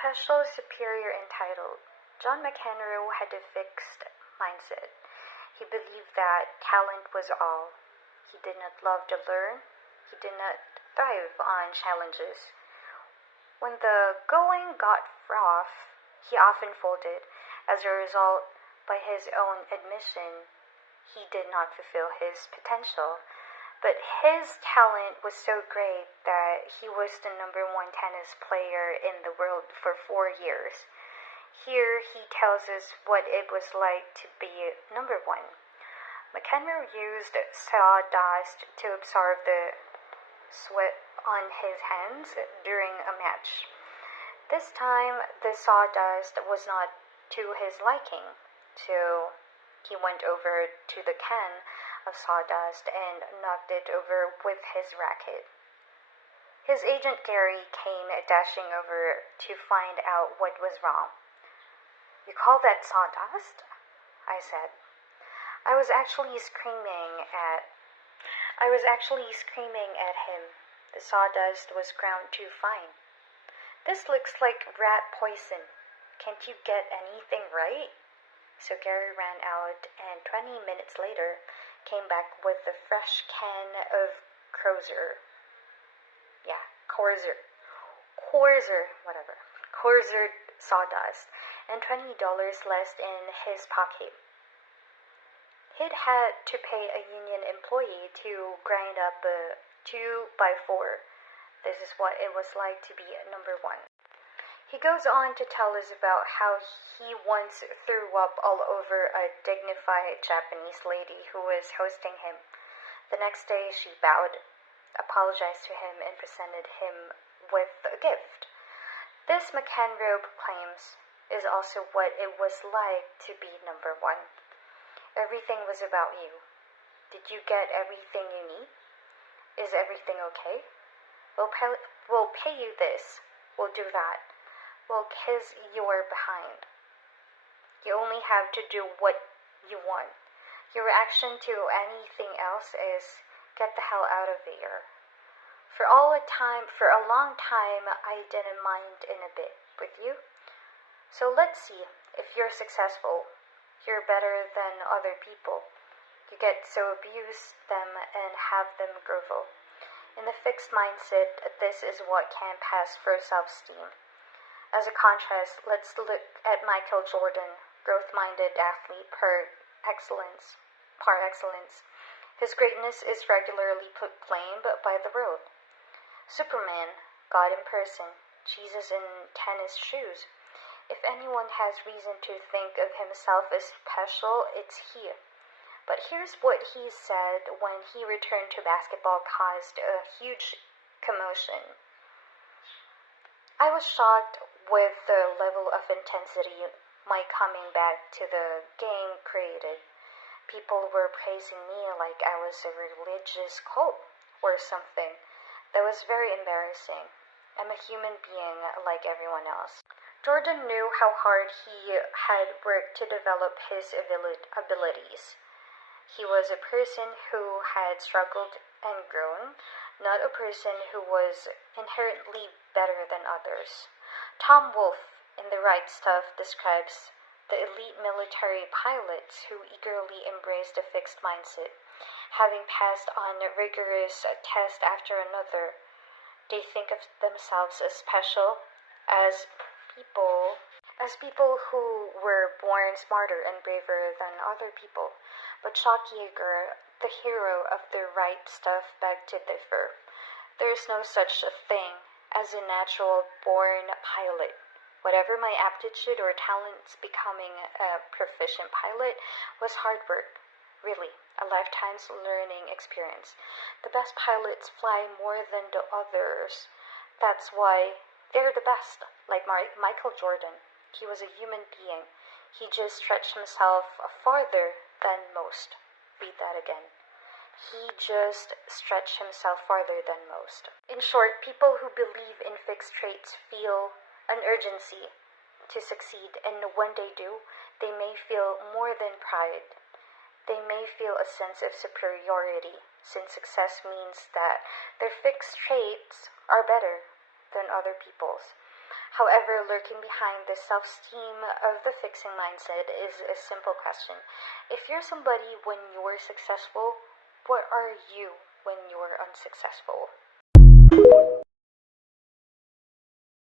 Special, superior, entitled. John McEnroe had a fixed mindset. He believed that talent was all. He did not love to learn. He did not thrive on challenges. When the going got rough, he often folded. As a result, by his own admission, he did not fulfill his potential. But his talent was so great that he was the number one tennis player in the world for 4 years. Here he tells us what it was like to be number one. McEnroe used sawdust to absorb the sweat on his hands during a match. This time, the sawdust was not to his liking, so he went over to the can of sawdust and knocked it over with his racket. His agent Gary came dashing over to find out what was wrong. "You call that sawdust?" I said. I was actually screaming at him. The sawdust was ground too fine. "This looks like rat poison. Can't you get anything right?" So Gary ran out, and 20 minutes later came back with a fresh can of Corsair sawdust, and $20 less in his pocket. He'd had to pay a union employee to grind up a 2x4. This is what it was like to be number one. He goes on to tell us about how he once threw up all over a dignified Japanese lady who was hosting him. The next day she bowed, apologized to him, and presented him with a gift. This, McEnroe proclaims, is also what it was like to be number one. Everything was about you. Did you get everything you need? Is everything okay? We'll pay you this. We'll do that. We'll kiss your behind. You only have to do what you want. Your reaction to anything else is, get the hell out of here. For a long time, I didn't mind in a bit with you. So let's see if you're successful. You're better than other people. You get so abuse them and have them grovel. In the fixed mindset, this is what can pass for self-esteem. As a contrast, let's look at Michael Jordan, growth-minded athlete par excellence. His greatness is regularly proclaimed by the world. Superman, God in person, Jesus in tennis shoes. If anyone has reason to think of himself as special, it's he. But here's what he said when he returned to basketball, caused a huge commotion. "I was shocked with the level of intensity my coming back to the game created. People were praising me like I was a religious cult or something. That was very embarrassing. I'm a human being like everyone else." Jordan knew how hard he had worked to develop his abilities. He was a person who had struggled and grown, not a person who was inherently better than others. Tom Wolfe, in The Right Stuff, describes the elite military pilots who eagerly embraced a fixed mindset. Having passed on a rigorous test after another, they think of themselves as special, as people who were born smarter and braver than other people. But Chuck Yeager, the hero of The Right Stuff, begged to differ. There is no such a thing as a natural-born pilot. Whatever my aptitude or talents, becoming a proficient pilot was hard work. Really, a lifetime's learning experience. The best pilots fly more than the others. That's why they're the best, like Michael Jordan. He was a human being. He just stretched himself farther than most. Read that again. He just stretched himself farther than most. In short, people who believe in fixed traits feel an urgency to succeed, and when they do, they may feel more than pride. They may feel a sense of superiority, since success means that their fixed traits are better than other people's. However, lurking behind the self esteem of the fixing mindset is a simple question. If you're somebody when you're successful, what are you when you're unsuccessful?